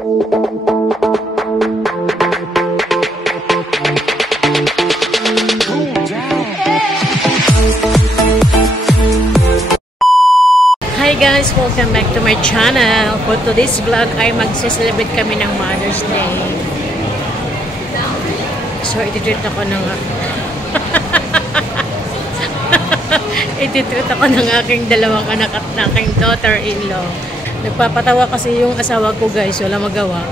Hi guys! Welcome back to my channel. For today's vlog ay magse-celebrate kami ng Mother's Day. So, ititreat ako ng ititreat ako ng aking dalawang anak at ng aking daughter-in-law. Nagpapatawa kasi yung asawa ko guys. Wala magawa.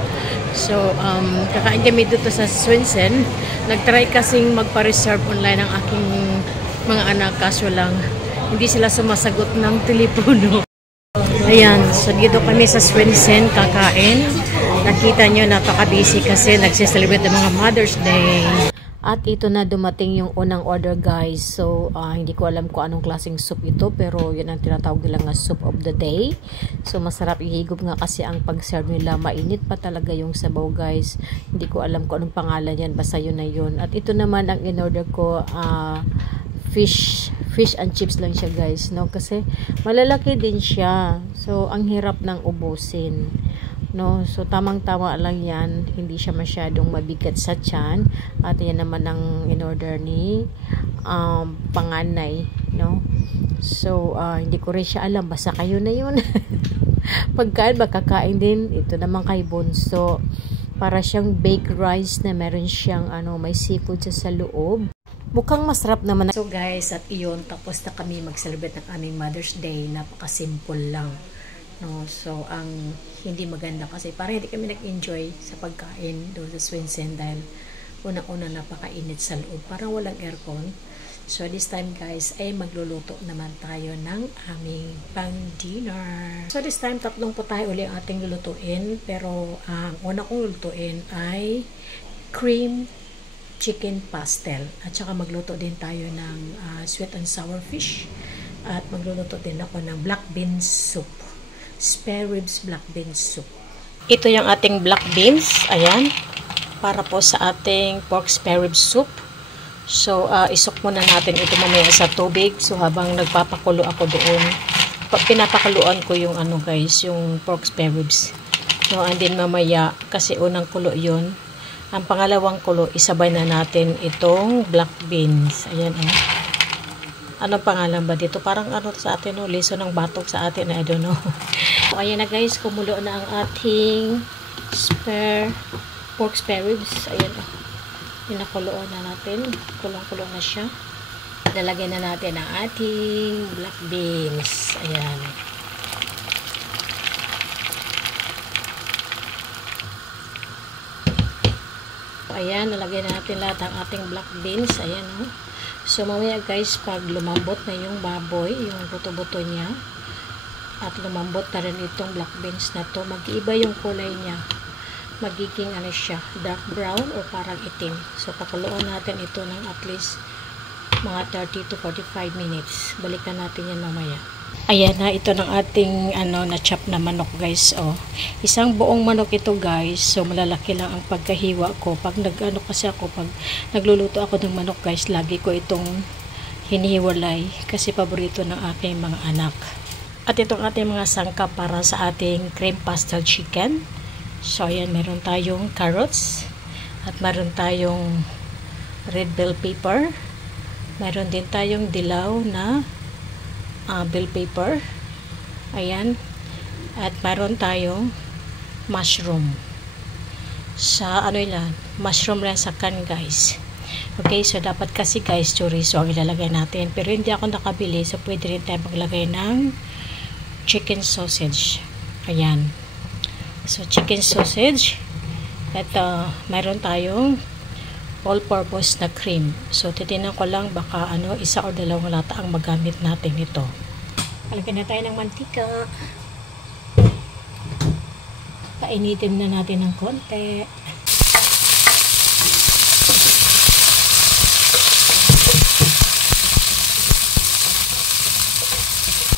So, kakain kami dito sa Swensen. Nag-try kasing magpa-reserve online ang aking mga anak. Kaso lang, hindi sila sumasagot ng telepono. Ayan, so dito kami sa Swensen kakain. Nakita nyo, napaka-busy kasi nagsiselebrate ng mga Mother's Day. At ito na dumating yung unang order guys. So, hindi ko alam kung anong klaseng soup ito. Pero yun ang tinatawag nila nga soup of the day. So, masarap ihigop nga kasi ang pag-serve nila. Mainit pa talaga yung sabaw guys. Hindi ko alam kung anong pangalan yan. Basta yun na yun. At ito naman ang in-order ko, fish and chips lang siya guys, no? Kasi malalaki din siya. So, ang hirap ng ubusin. No? So, tamang-tama lang yan. Hindi siya masyadong mabigat sa tiyan. At yan naman ang in-order ni panganay, no? So, hindi ko rin siya alam. Basta kayo na yun. Pagkain, makakain din. Ito naman kay Bunso. Para siyang baked rice na meron siyang may seafood sa loob. Mukhang masarap naman. So guys, at iyon, tapos na kami mag-celebrate ng aming Mother's Day. Napaka-simple lang. No? So, ang hindi maganda kasi parang hindi kami nag-enjoy sa pagkain doon sa Swensen dahil unang-una napaka-init sa loob. Parang walang aircon. So, this time guys, ay magluluto naman tayo ng aming pang-dinner. So, this time, tatlong po tayo uli ang ating lulutuin. Pero, ang una kong lulutuin ay cream chicken pastel. At saka magluto din tayo ng sweet and sour fish. At magluluto din ako ng black bean soup. Spare ribs black bean soup. Ito yung ating black beans. Ayan. Para po sa ating pork spare ribs soup. So, isok muna natin ito mamaya sa tubig. So, habang nagpapakulo ako doon, pinapakuluan ko yung guys, yung pork spare ribs. No, and then mamaya, kasi unang kulo yun. Ang pangalawang kulo, isabay na natin itong black beans. Ayan, Anong pangalan ba dito? Parang sa atin, liso ng batok sa atin, I don't know. So, ayan na guys, kumulo na ang ating pork spare ribs. Ayan, Pinakuloan na natin. Kulong-kulo na siya. Lalagyan na natin ang ating black beans. Ayan. Ayan, nalagay na natin lahat ang ating black beans. Ayan, So, mamaya guys, pag lumambot na yung baboy, yung buto-buto niya, at lumambot na rin itong black beans na to, mag-iiba yung kulay niya. Magiging siya, dark brown o parang itim. So, pakuluan natin ito ng at least mga 30 to 45 minutes. Balikan natin yan mamaya. Ayan na, ito ng ating na-chop na manok guys. Isang buong manok ito guys. So malalaki lang ang pagkahiwa ko. Pag pag nagluluto ako ng manok guys, lagi ko itong hinihiwalay kasi paborito ng aking mga anak. At itong ating mga sangkap para sa ating cream pastel chicken. So ayan, meron tayong carrots at meron tayong red bell pepper. Meron din tayong dilaw na bell pepper. Ayan. At meron tayong mushroom. Sa mushroom lang sa can guys. Okay, so dapat kasi guys chorizo ang ilalagay natin. Pero hindi ako nakabili, so pwede rin tayo maglagay ng chicken sausage. Ayan. So chicken sausage. At meron tayong all-purpose na cream. So, titinan ko lang baka isa o dalawang lata ang magamit natin ito. Palagyan na tayo ng mantika. Painitin na natin ng konti.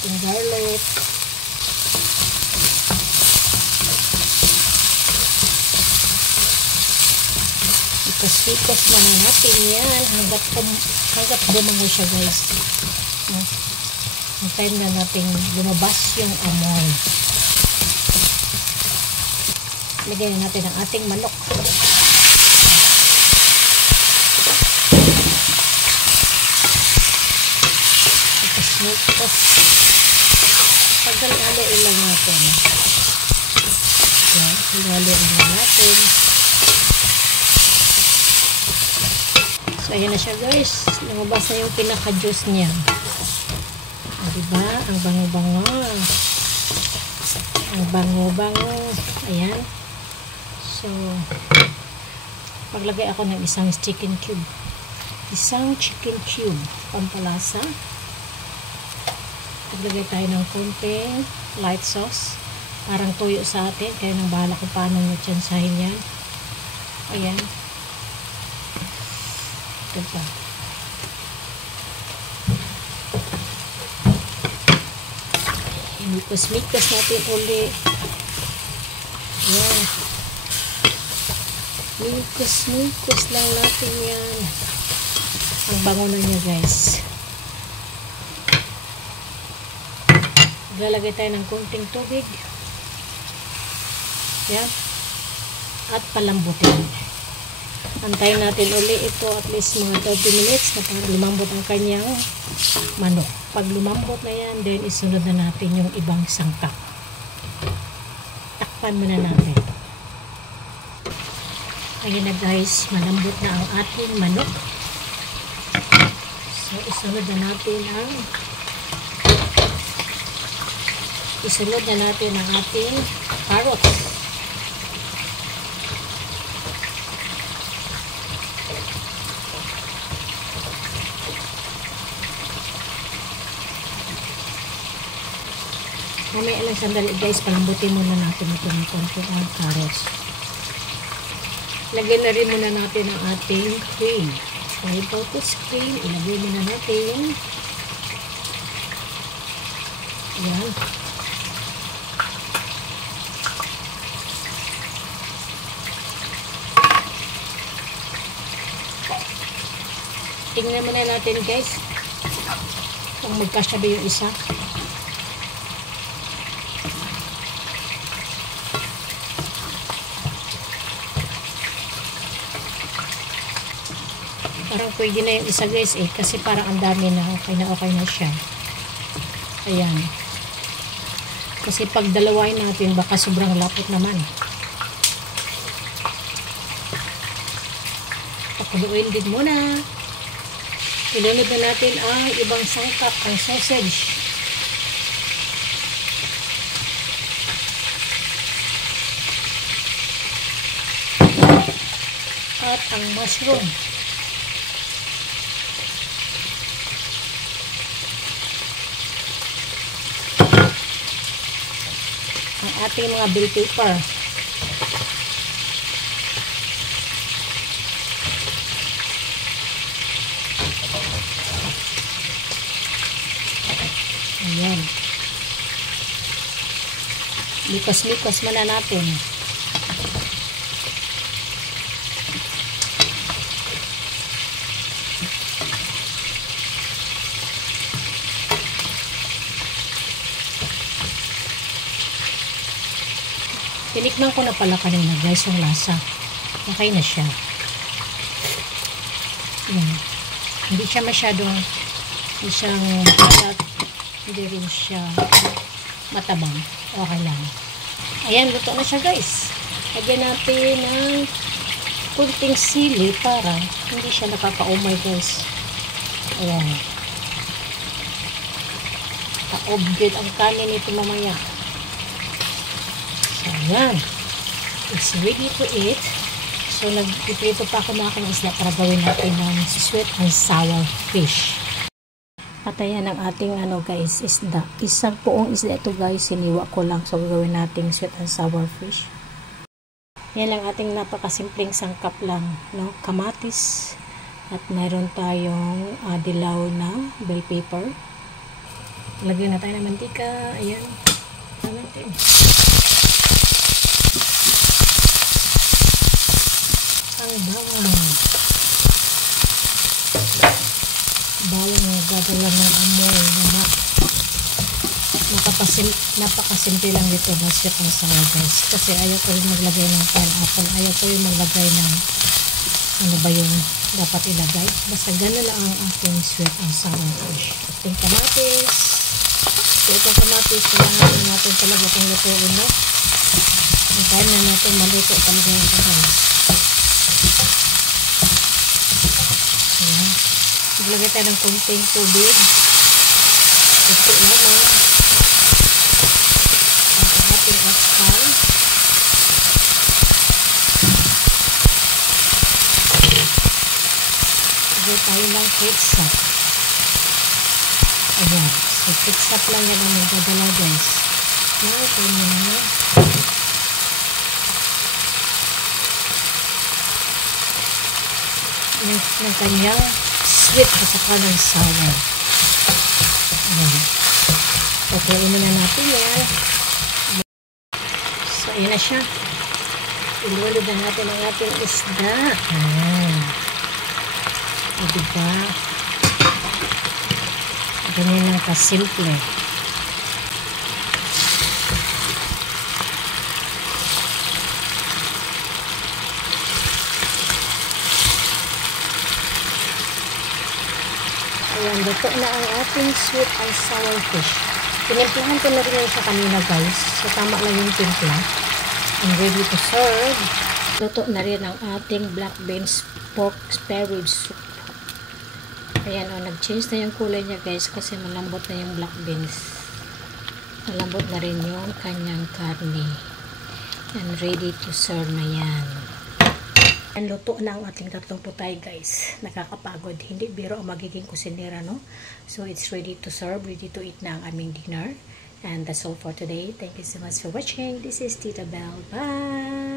Yung garlic. Ikas-ikas na natin yan hanggat bumango siya guys. Hintayin na natin lumabas yung amoy. Lagyan natin ang ating manok. Tapos pagdalalain lang natin. Yan, halo-haloin lang natin. So, ayan na siya guys. Lumabas na yung pinaka-juice niya. Diba? Ang bango-bango. Ang bango-bango. Ayan. So, maglagay ako ng isang chicken cube. Isang chicken cube. Pampalasa. Maglagay tayo ng konting light sauce. Parang tuyo sa atin. Kaya nang bahala kung paano nyo tsansahin yan. Ayan. Ito pa. Mikos-mikos natin ulit. Ayan. Mikos-mikos lang natin yan. Ang bango na niya guys. Lalagay tayo ng konting tubig. Yan. At palambutin. Antayin natin uli ito at least mga 30 minutes na para lumambot ang kanyang manok. Pag lumambot na yan, then isunod na natin yung ibang sangkap. Takpan muna natin. Ayan na guys, malambot na ang ating manok. So isunod na natin ang ating carrots. Mamaya lang sandali guys, palambutin muna natin ito ng konti ang carrots. Lagyan na rin muna natin ang ating cream. All-purpose cream, ilagay muna natin. Ayan. Tingnan muna natin guys kung magkasya ba yung isa. Parang pwede na yung isa guys kasi parang ang dami na, okay na siya. Ayan. Kasi pag dalawain natin baka sobrang lapot naman. Pakuluin din muna. Ilunod na natin ang ibang sangkap, ang sausage. At ang mushroom. Ang ating mga bell pepper. Ayan. Likas-likas muna natin. Tinikman ko na pala kanina guys yung lasa. Okay na siya. Ayan. Hindi siya masyadong malat. Hindi rin siya matabang. Okay lang. Ayan, luto na siya guys. Lagyan natin ng kunting sili para hindi siya nakakaumay guys. Ayan. Ka-obgid ang kanin nito mamaya. So, ayan. It's ready to eat. So, nagpiprito pa ako mga isla para gawin natin ng sweet and sour fish. Patayan ng ating guys, isda. Isang buong isda ito guys, siniwa ko lang. So, gawin natin sweet and sour fish. Yan lang ating napakasimpleng sangkap lang. No? Kamatis. At mayroon tayong dilaw na bell pepper. Lagyan na tayo ng mantika. Ayan. Natin. Ang bawang. Bawang na gagawin ng amoy na makapasok Napakasimple lang dito na sweet and sour guys. Kasi ayaw ko rin maglagay ng pineapple. Ayaw ko rin maglagay ng ano ba yung dapat ilagay. Basta gano'n lang ang ating sweet and sour fish. Ating kamatis. So itong kamatis na natin talaga itong lutuin, no? Hintayin na natin maluto talaga yung guys. Ayan. Maglagay tayo ng konting tubig. Ito naman. Ang ating atsal. Lagay tayo ng ketchup. Ayan. So, ketchup lang yan ang magdadala guys. Okay na. Ng kanyang sweet at saka ng sour. Ayan. Patuloy muna natin yan. So, ayan na siya. Ilulod na natin ang ating isda. Ayan. O, diba? Ganyan lang kasimple. Ayan, luto na ang ating sweet and sour fish. Pinimplahan ko na rin yan siya kanina guys. So, tama lang yung timpla. I'm ready to serve. Luto na rin ang ating black beans pork spare rib soup. Ayan, nag-change na yung kulay niya guys kasi malambot na yung black beans. Malambot na rin yung kanyang karne. And ready to serve na yan. Ang luto na ang ating tatlong putay guys. Nakakapagod. Hindi biro ang magiging kusinera, no? So it's ready to serve, ready to eat na ang aming dinner. And that's all for today. Thank you so much for watching. This is Tita Belle. Bye!